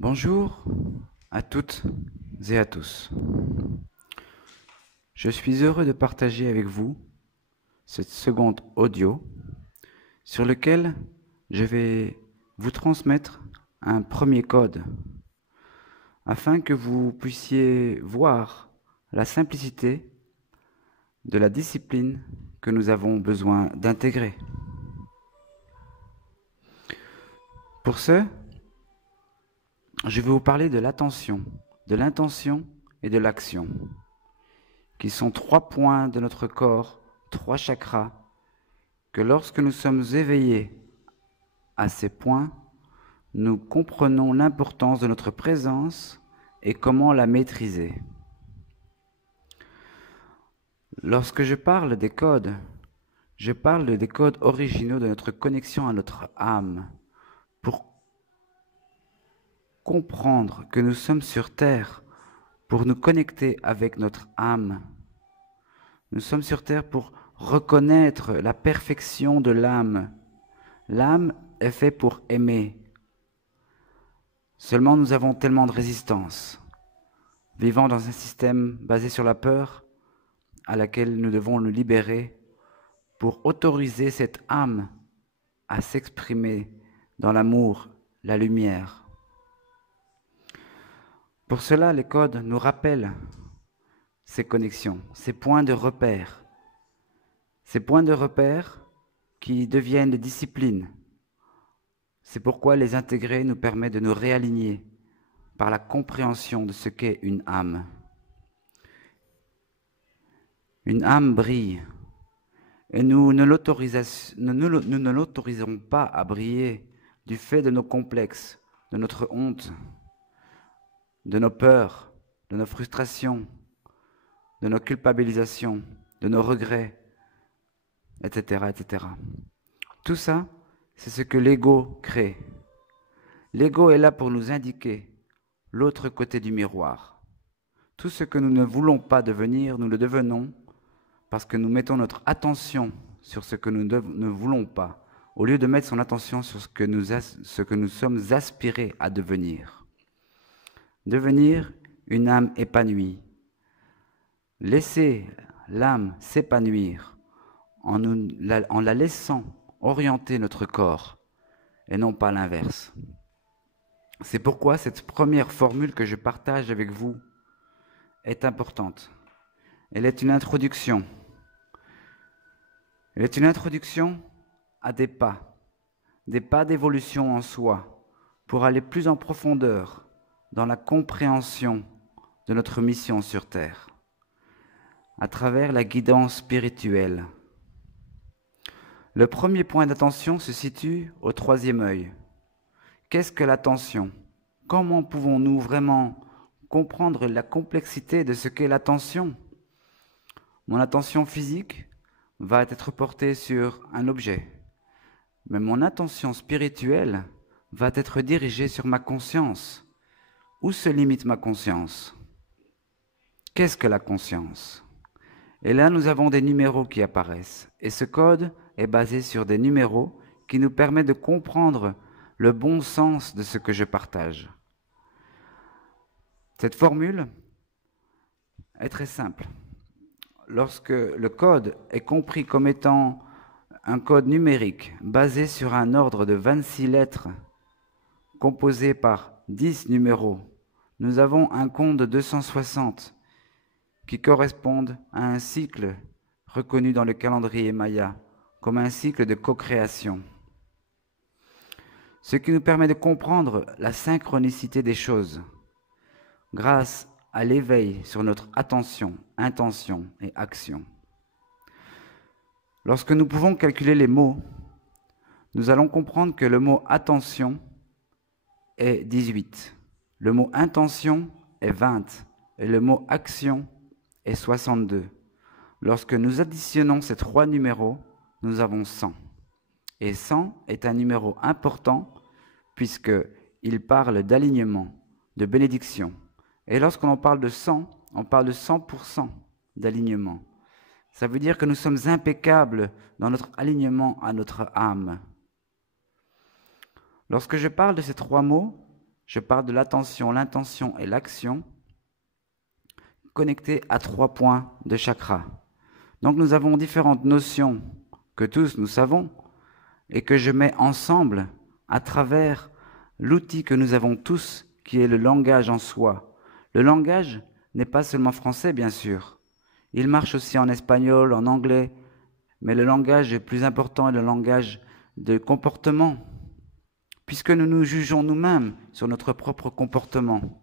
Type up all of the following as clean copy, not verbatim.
Bonjour à toutes et à tous. Je suis heureux de partager avec vous cette seconde audio sur lequel je vais vous transmettre un premier code afin que vous puissiez voir la simplicité de la discipline que nous avons besoin d'intégrer. Pour ce, je vais vous parler de l'attention, de l'intention et de l'action, qui sont 3 points de notre corps, 3 chakras, que lorsque nous sommes éveillés à ces points, nous comprenons l'importance de notre présence et comment la maîtriser. Lorsque je parle des codes, je parle des codes originaux de notre connexion à notre âme, pour comprendre que nous sommes sur Terre, pour nous connecter avec notre âme. Nous sommes sur Terre pour reconnaître la perfection de l'âme. L'âme est faite pour aimer. Seulement nous avons tellement de résistance, vivant dans un système basé sur la peur, à laquelle nous devons nous libérer pour autoriser cette âme à s'exprimer dans l'amour, la lumière. Pour cela, les codes nous rappellent ces connexions, ces points de repère. Ces points de repère qui deviennent des disciplines. C'est pourquoi les intégrer nous permet de nous réaligner par la compréhension de ce qu'est une âme. Une âme brille, et nous ne l'autorisons pas à briller du fait de nos complexes, de notre honte, de nos peurs, de nos frustrations, de nos culpabilisations, de nos regrets, etc., etc. Tout ça, c'est ce que l'ego crée. L'ego est là pour nous indiquer l'autre côté du miroir. Tout ce que nous ne voulons pas devenir, nous le devenons parce que nous mettons notre attention sur ce que nous ne voulons pas, au lieu de mettre son attention sur ce que nous sommes aspirés à devenir. Devenir une âme épanouie. Laisser l'âme s'épanouir en la laissant orienter notre corps et non pas l'inverse. C'est pourquoi cette première formule que je partage avec vous est importante. Elle est une introduction. Elle est une introduction à des pas d'évolution en soi, pour aller plus en profondeur dans la compréhension de notre mission sur Terre, à travers la guidance spirituelle. Le premier point d'attention se situe au 3e œil. Qu'est-ce que l'attention? Comment pouvons-nous vraiment comprendre la complexité de ce qu'est l'attention? Mon attention physique va être portée sur un objet, mais mon attention spirituelle va être dirigée sur ma conscience. Où se limite ma conscience? Qu'est-ce que la conscience? Et là, nous avons des numéros qui apparaissent, et ce code est basé sur des numéros qui nous permettent de comprendre le bon sens de ce que je partage. Cette formule est très simple. Lorsque le code est compris comme étant un code numérique basé sur un ordre de 26 lettres composé par 10 numéros, nous avons un compte de 260 qui correspondent à un cycle reconnu dans le calendrier Maya comme un cycle de co-création. Ce qui nous permet de comprendre la synchronicité des choses grâce à l'éveil sur notre attention, intention et action. Lorsque nous pouvons calculer les mots, nous allons comprendre que le mot attention est 18, le mot intention est 20 et le mot action est 62. Lorsque nous additionnons ces 3 numéros, nous avons 100. Et 100 est un numéro important puisqu'il parle d'alignement, de bénédiction. Et lorsqu'on parle de 100, on parle de 100% d'alignement. Ça veut dire que nous sommes impeccables dans notre alignement à notre âme. Lorsque je parle de ces 3 mots, je parle de l'attention, l'intention et l'action connectés à 3 points de chakra. Donc nous avons différentes notions que tous nous savons et que je mets ensemble à travers l'outil que nous avons tous, qui est le langage en soi. Le langage n'est pas seulement français, bien sûr. Il marche aussi en espagnol, en anglais, mais le langage le plus important est le langage de comportement, puisque nous nous jugeons nous-mêmes sur notre propre comportement.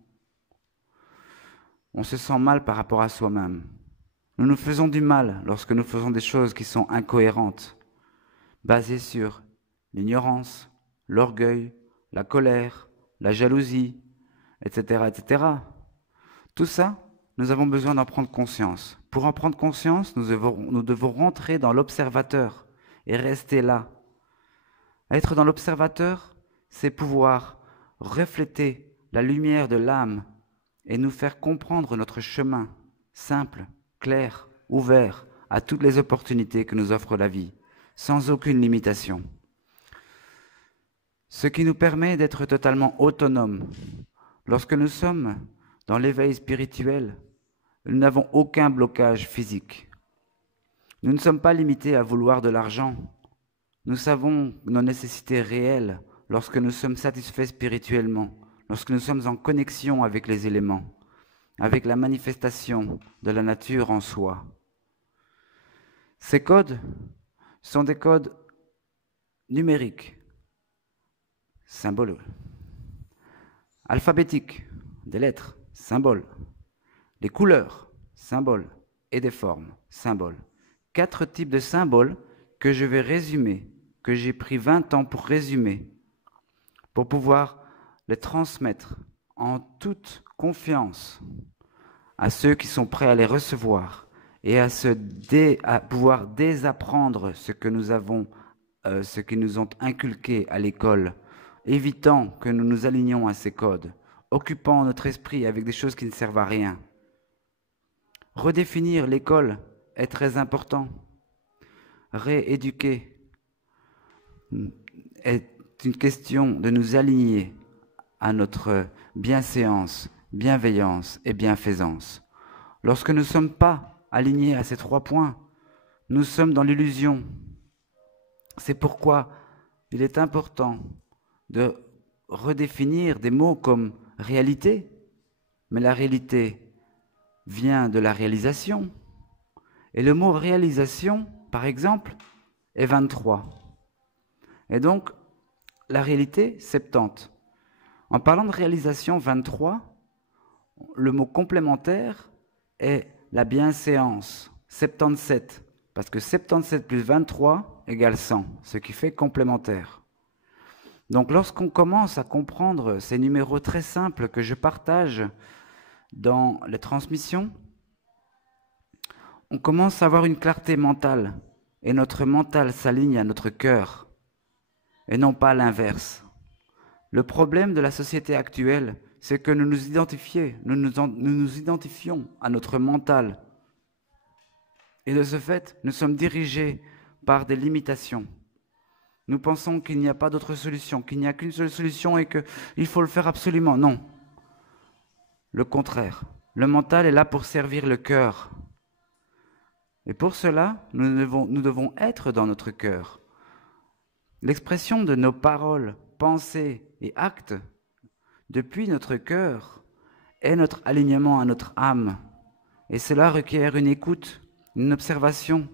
On se sent mal par rapport à soi-même. Nous nous faisons du mal lorsque nous faisons des choses qui sont incohérentes, basées sur l'ignorance, l'orgueil, la colère, la jalousie, etc., etc. Tout ça, nous avons besoin d'en prendre conscience. Pour en prendre conscience, nous devons rentrer dans l'observateur et rester là. Être dans l'observateur, c'est pouvoir refléter la lumière de l'âme et nous faire comprendre notre chemin simple, clair, ouvert à toutes les opportunités que nous offre la vie, sans aucune limitation. Ce qui nous permet d'être totalement autonomes. Lorsque nous sommes dans l'éveil spirituel, nous n'avons aucun blocage physique. Nous ne sommes pas limités à vouloir de l'argent. Nous savons nos nécessités réelles lorsque nous sommes satisfaits spirituellement, lorsque nous sommes en connexion avec les éléments, avec la manifestation de la nature en soi. Ces codes sont des codes numériques, symboles, alphabétiques, des lettres, symboles, des couleurs, symboles, et des formes, symboles. 4 types de symboles que je vais résumer, que j'ai pris 20 ans pour résumer, pour pouvoir les transmettre en toute confiance à ceux qui sont prêts à les recevoir et à pouvoir désapprendre ce que nous avons, ce qu'ils nous ont inculqué à l'école, évitant que nous nous alignions à ces codes, occupant notre esprit avec des choses qui ne servent à rien. Redéfinir l'école est très important. Rééduquer est une question de nous aligner à notre bienséance, bienveillance et bienfaisance. Lorsque nous ne sommes pas alignés à ces 3 points, nous sommes dans l'illusion. C'est pourquoi il est important de redéfinir des mots comme réalité, mais la réalité vient de la réalisation. Et le mot réalisation, par exemple, est 23. Et donc, la réalité, 70. En parlant de réalisation 23, le mot complémentaire est la bienséance, 77. Parce que 77 plus 23 égale 100, ce qui fait complémentaire. Donc lorsqu'on commence à comprendre ces numéros très simples que je partage dans les transmissions, on commence à avoir une clarté mentale et notre mental s'aligne à notre cœur et non pas l'inverse. Le problème de la société actuelle, c'est que nous nous identifions à notre mental et de ce fait, nous sommes dirigés par des limitations. Nous pensons qu'il n'y a pas d'autre solution, qu'il n'y a qu'une seule solution et qu'il faut le faire absolument. Non. Le contraire. Le mental est là pour servir le cœur. Et pour cela, nous devons être dans notre cœur. L'expression de nos paroles, pensées et actes depuis notre cœur est notre alignement à notre âme. Et cela requiert une écoute, une observation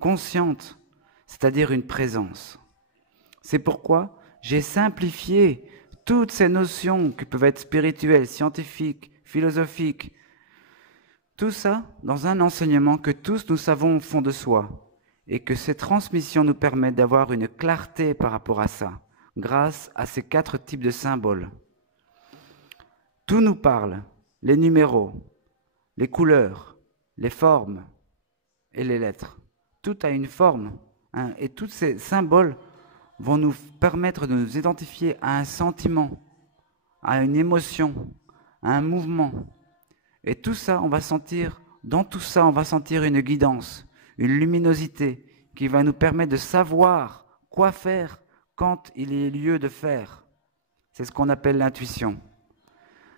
consciente, c'est-à-dire une présence. C'est pourquoi j'ai simplifié toutes ces notions qui peuvent être spirituelles, scientifiques, philosophiques, tout ça dans un enseignement que tous nous savons au fond de soi et que ces transmissions nous permettent d'avoir une clarté par rapport à ça, grâce à ces 4 types de symboles. Tout nous parle, les numéros, les couleurs, les formes et les lettres. Tout a une forme, hein, et tous ces symboles vont nous permettre de nous identifier à un sentiment, à une émotion, à un mouvement. Et tout ça, on va sentir, dans tout ça, on va sentir une guidance, une luminosité qui va nous permettre de savoir quoi faire quand il est lieu de faire. C'est ce qu'on appelle l'intuition.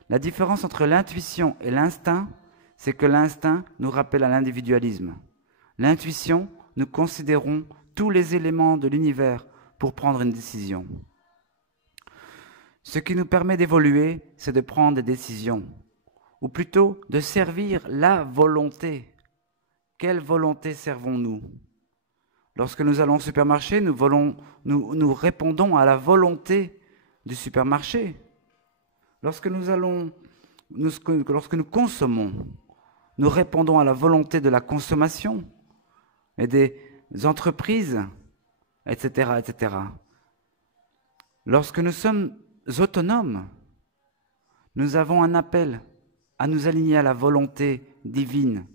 La différence entre l'intuition et l'instinct, c'est que l'instinct nous rappelle à l'individualisme. L'intuition, nous considérons tous les éléments de l'univers pour prendre une décision. Ce qui nous permet d'évoluer, c'est de prendre des décisions, ou plutôt de servir la volonté. Quelle volonté servons-nous? Lorsque nous allons au supermarché, nous répondons à la volonté du supermarché. Lorsque nous consommons, nous répondons à la volonté de la consommation et des entreprises, etc., etc. Lorsque nous sommes autonomes, nous avons un appel à nous aligner à la volonté divine,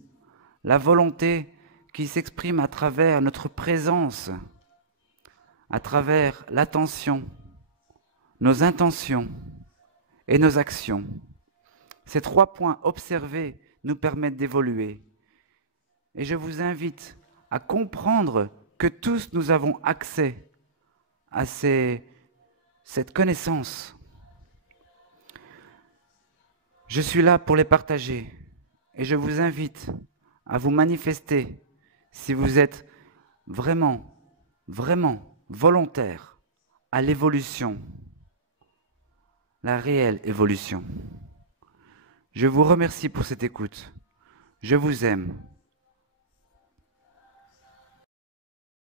la volonté qui s'exprime à travers notre présence, à travers l'attention, nos intentions et nos actions. Ces 3 points observés nous permettent d'évoluer. Et je vous invite à comprendre que tous nous avons accès à cette connaissance. Je suis là pour les partager et je vous invite à vous manifester si vous êtes vraiment, vraiment volontaire à l'évolution, la réelle évolution. Je vous remercie pour cette écoute. Je vous aime.